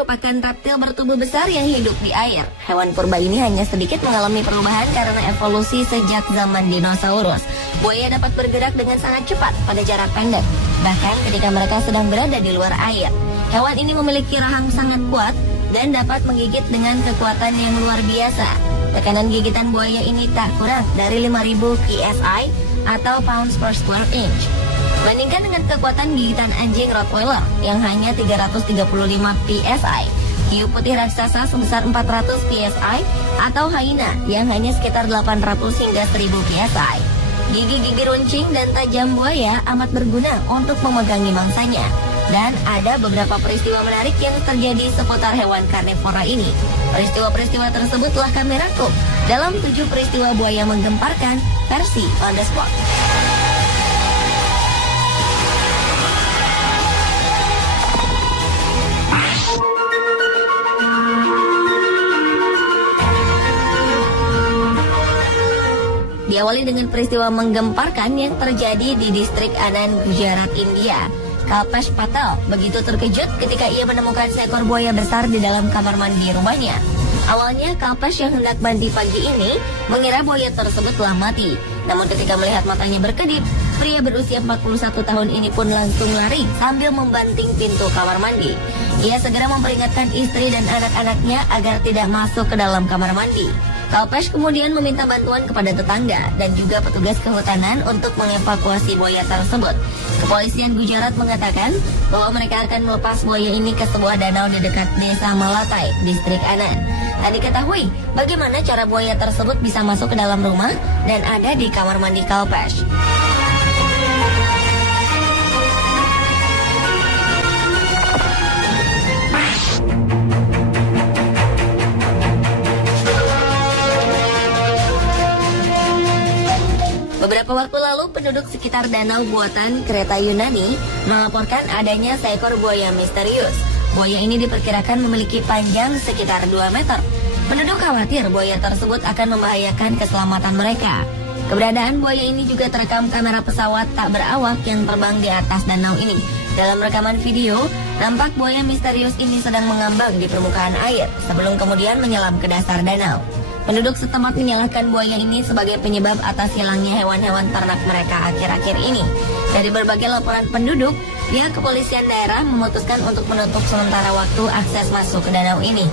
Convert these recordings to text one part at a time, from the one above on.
merupakan reptil bertubuh besar yang hidup di air. Hewan purba ini hanya sedikit mengalami perubahan karena evolusi sejak zaman dinosaurus. Buaya dapat bergerak dengan sangat cepat pada jarak pendek, bahkan ketika mereka sedang berada di luar air. Hewan ini memiliki rahang sangat kuat dan dapat menggigit dengan kekuatan yang luar biasa. Tekanan gigitan buaya ini tak kurang dari 5.000 psi atau pounds per square inch. Bandingkan dengan kekuatan gigitan anjing Rottweiler yang hanya 335 psi, hiu putih raksasa sebesar 400 psi, atau hyena yang hanya sekitar 800 hingga 1000 psi. Gigi-gigi runcing dan tajam buaya amat berguna untuk memegangi mangsanya. Dan ada beberapa peristiwa menarik yang terjadi seputar hewan karnivora ini. Peristiwa-peristiwa tersebut telah kami rangkum dalam 7 peristiwa buaya menggemparkan versi On The Spot. Diawali dengan peristiwa menggemparkan yang terjadi di distrik Anand, Gujarat, India. Kalpesh Patel begitu terkejut ketika ia menemukan seekor buaya besar di dalam kamar mandi rumahnya. Awalnya Kalpesh yang hendak mandi pagi ini mengira buaya tersebut telah mati. Namun ketika melihat matanya berkedip, pria berusia 41 tahun ini pun langsung lari sambil membanting pintu kamar mandi. Ia segera memperingatkan istri dan anak-anaknya agar tidak masuk ke dalam kamar mandi. Kalpesh kemudian meminta bantuan kepada tetangga dan juga petugas kehutanan untuk mengevakuasi buaya tersebut. Kepolisian Gujarat mengatakan bahwa mereka akan melepas buaya ini ke sebuah danau di dekat desa Malatai, distrik Anand. Tak diketahui bagaimana cara buaya tersebut bisa masuk ke dalam rumah dan ada di kamar mandi Kalpesh. Beberapa waktu lalu, penduduk sekitar danau buatan kereta Yunani melaporkan adanya seekor buaya misterius. Buaya ini diperkirakan memiliki panjang sekitar 2 meter. Penduduk khawatir buaya tersebut akan membahayakan keselamatan mereka. Keberadaan buaya ini juga terekam kamera pesawat tak berawak yang terbang di atas danau ini. Dalam rekaman video, nampak buaya misterius ini sedang mengambang di permukaan air sebelum kemudian menyelam ke dasar danau. Penduduk setempat menyalahkan buaya ini sebagai penyebab atas hilangnya hewan-hewan ternak mereka akhir-akhir ini. Dari berbagai laporan penduduk, pihak kepolisian daerah memutuskan untuk menutup sementara waktu akses masuk ke danau ini.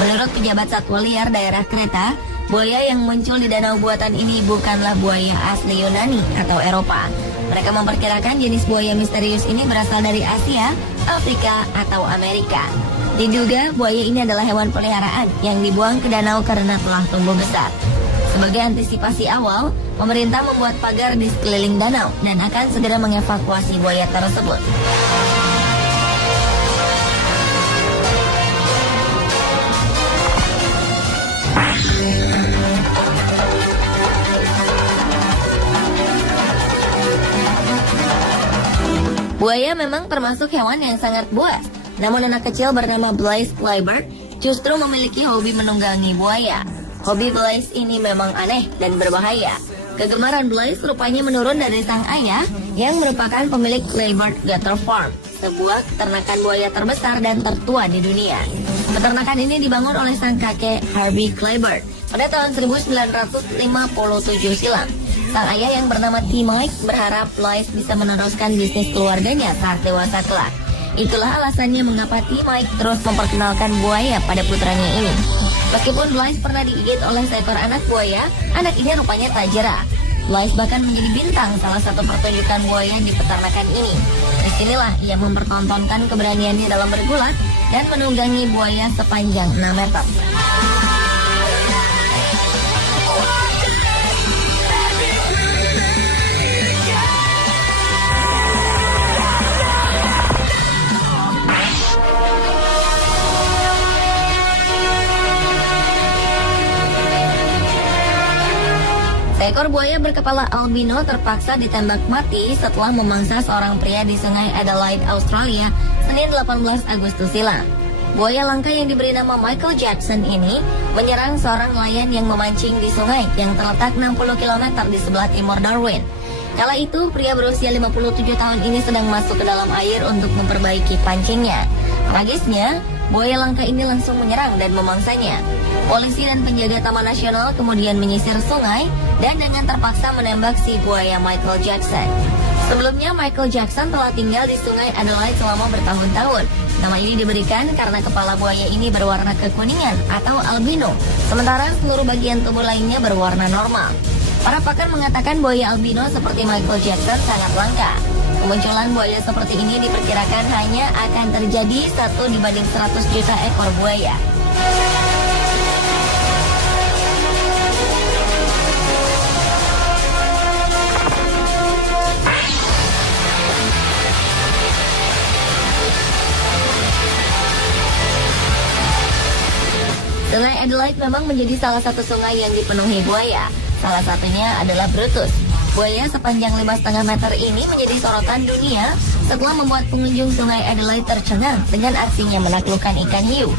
Menurut pejabat satwa liar daerah Kreta, buaya yang muncul di danau buatan ini bukanlah buaya asli Yunani atau Eropa. Mereka memperkirakan jenis buaya misterius ini berasal dari Asia, Afrika, atau Amerika. Diduga buaya ini adalah hewan peliharaan yang dibuang ke danau karena telah tumbuh besar. Sebagai antisipasi awal, pemerintah membuat pagar di sekeliling danau dan akan segera mengevakuasi buaya tersebut. Buaya memang termasuk hewan yang sangat buas. Namun anak kecil bernama Blaise Clyburn justru memiliki hobi menunggangi buaya. Hobi Blaise ini memang aneh dan berbahaya. Kegemaran Blaise rupanya menurun dari sang ayah yang merupakan pemilik Clyburn Gator Farm, sebuah peternakan buaya terbesar dan tertua di dunia. Peternakan ini dibangun oleh sang kakek Harvey Clyburn pada tahun 1957 silam. Sang ayah yang bernama T. Mike berharap Blaise bisa meneruskan bisnis keluarganya saat dewasa kelak. Itulah alasannya mengapa T. Mike terus memperkenalkan buaya pada putranya ini. Meskipun Blaise pernah digigit oleh seekor anak buaya, anak ini rupanya tak jerah. Blaise bahkan menjadi bintang salah satu pertunjukan buaya di peternakan ini. Disinilah ia mempertontonkan keberaniannya dalam bergulat dan menunggangi buaya sepanjang 6 meter. Seekor buaya berkepala albino terpaksa ditembak mati setelah memangsa seorang pria di Sungai Adelaide, Australia, Senin 18 Agustus silam. Buaya langka yang diberi nama Michael Jackson ini menyerang seorang nelayan yang memancing di sungai yang terletak 60 km di sebelah timur Darwin. Kala itu, pria berusia 57 tahun ini sedang masuk ke dalam air untuk memperbaiki pancingnya. Tragisnya, buaya langka ini langsung menyerang dan memangsanya. Polisi dan penjaga Taman Nasional kemudian menyisir sungai dan dengan terpaksa menembak si buaya Michael Jackson. Sebelumnya Michael Jackson telah tinggal di Sungai Adelaide selama bertahun-tahun. Nama ini diberikan karena kepala buaya ini berwarna kekuningan atau albino, sementara seluruh bagian tubuh lainnya berwarna normal. Para pakar mengatakan buaya albino seperti Michael Jackson sangat langka. Kemunculan buaya seperti ini diperkirakan hanya akan terjadi 1:100 juta ekor buaya. Sungai Adelaide memang menjadi salah satu sungai yang dipenuhi buaya. Salah satunya adalah Brutus. Buaya sepanjang 5,5 meter ini menjadi sorotan dunia setelah membuat pengunjung Sungai Adelaide tercengang dengan aksinya menaklukkan ikan hiu.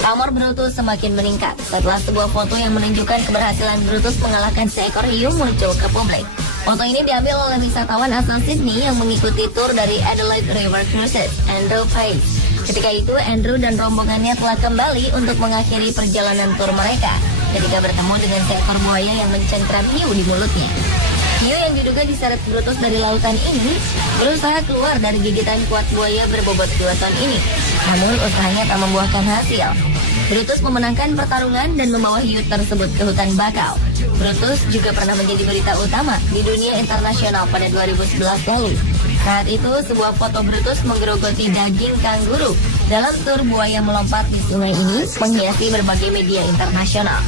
Pamor Brutus semakin meningkat setelah sebuah foto yang menunjukkan keberhasilan Brutus mengalahkan seekor hiu muncul ke publik. Foto ini diambil oleh wisatawan asal Sydney yang mengikuti tur dari Adelaide River Cruises, Andrew Page. Ketika itu, Andrew dan rombongannya telah kembali untuk mengakhiri perjalanan tur mereka ketika bertemu dengan seekor buaya yang mencengkram hiu di mulutnya. Hiu yang diduga diseret Brutus dari lautan ini berusaha keluar dari gigitan kuat buaya berbobot 2 ton ini. Namun usahanya tak membuahkan hasil. Brutus memenangkan pertarungan dan membawa hiu tersebut ke hutan bakau. Brutus juga pernah menjadi berita utama di dunia internasional pada 2011 lalu. Saat itu, sebuah foto Brutus menggerogoti daging kanguru dalam tur buaya melompat di sungai ini menghiasi berbagai media internasional.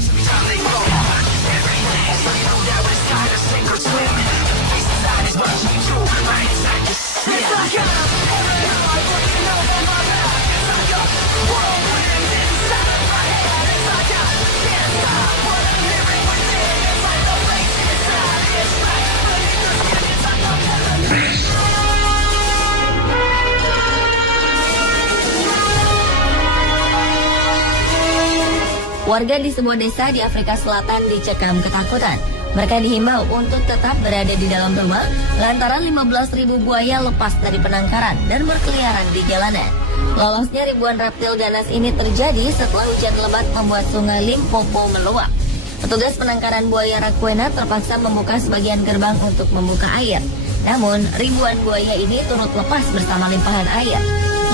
Warga di sebuah desa di Afrika Selatan dicekam ketakutan. Mereka dihimbau untuk tetap berada di dalam rumah lantaran 15.000 buaya lepas dari penangkaran dan berkeliaran di jalanan. Lolosnya ribuan reptil ganas ini terjadi setelah hujan lebat membuat sungai Limpopo meluap. Petugas penangkaran buaya Rakwena terpaksa membuka sebagian gerbang untuk membuka air. Namun, ribuan buaya ini turut lepas bersama limpahan air.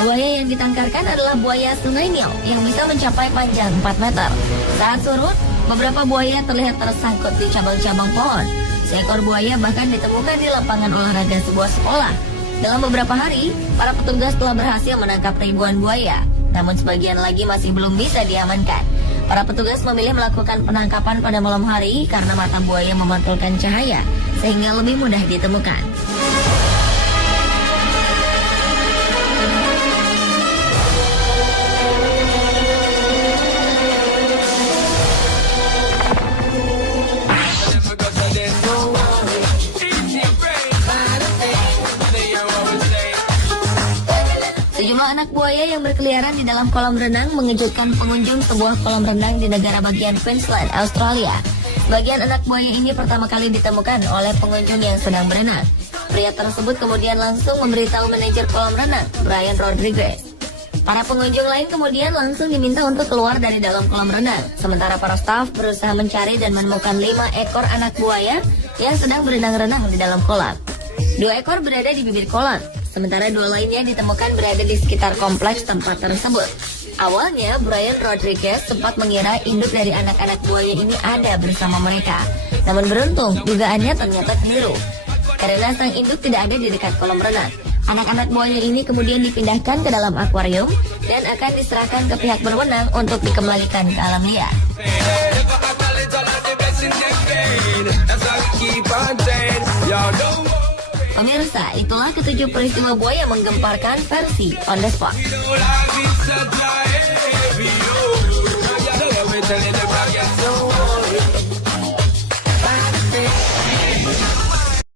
Buaya yang ditangkarkan adalah buaya Sungai Nil yang bisa mencapai panjang 4 meter. Saat surut, beberapa buaya terlihat tersangkut di cabang-cabang pohon. Seekor buaya bahkan ditemukan di lapangan olahraga sebuah sekolah. Dalam beberapa hari, para petugas telah berhasil menangkap ribuan buaya. Namun sebagian lagi masih belum bisa diamankan. Para petugas memilih melakukan penangkapan pada malam hari karena mata buaya memantulkan cahaya, sehingga lebih mudah ditemukan. Sejumlah anak buaya yang berkeliaran di dalam kolam renang mengejutkan pengunjung sebuah kolam renang di negara bagian Queensland, Australia. Sebagian anak buaya ini pertama kali ditemukan oleh pengunjung yang sedang berenang. Pria tersebut kemudian langsung memberitahu manajer kolam renang, Brian Rodriguez. Para pengunjung lain kemudian langsung diminta untuk keluar dari dalam kolam renang. Sementara para staf berusaha mencari dan menemukan 5 ekor anak buaya yang sedang berenang-renang di dalam kolam. 2 ekor berada di bibir kolam. Sementara 2 lainnya ditemukan berada di sekitar kompleks tempat tersebut. Awalnya, Brian Rodriguez sempat mengira induk dari anak-anak buaya ini ada bersama mereka. Namun beruntung, dugaannya ternyata keliru. Karena sang induk tidak ada di dekat kolam renang. Anak-anak buaya ini kemudian dipindahkan ke dalam akuarium dan akan diserahkan ke pihak berwenang untuk dikembalikan ke alam liar. Pemirsa, itulah ke-7 peristiwa buaya menggemparkan versi On The Spot.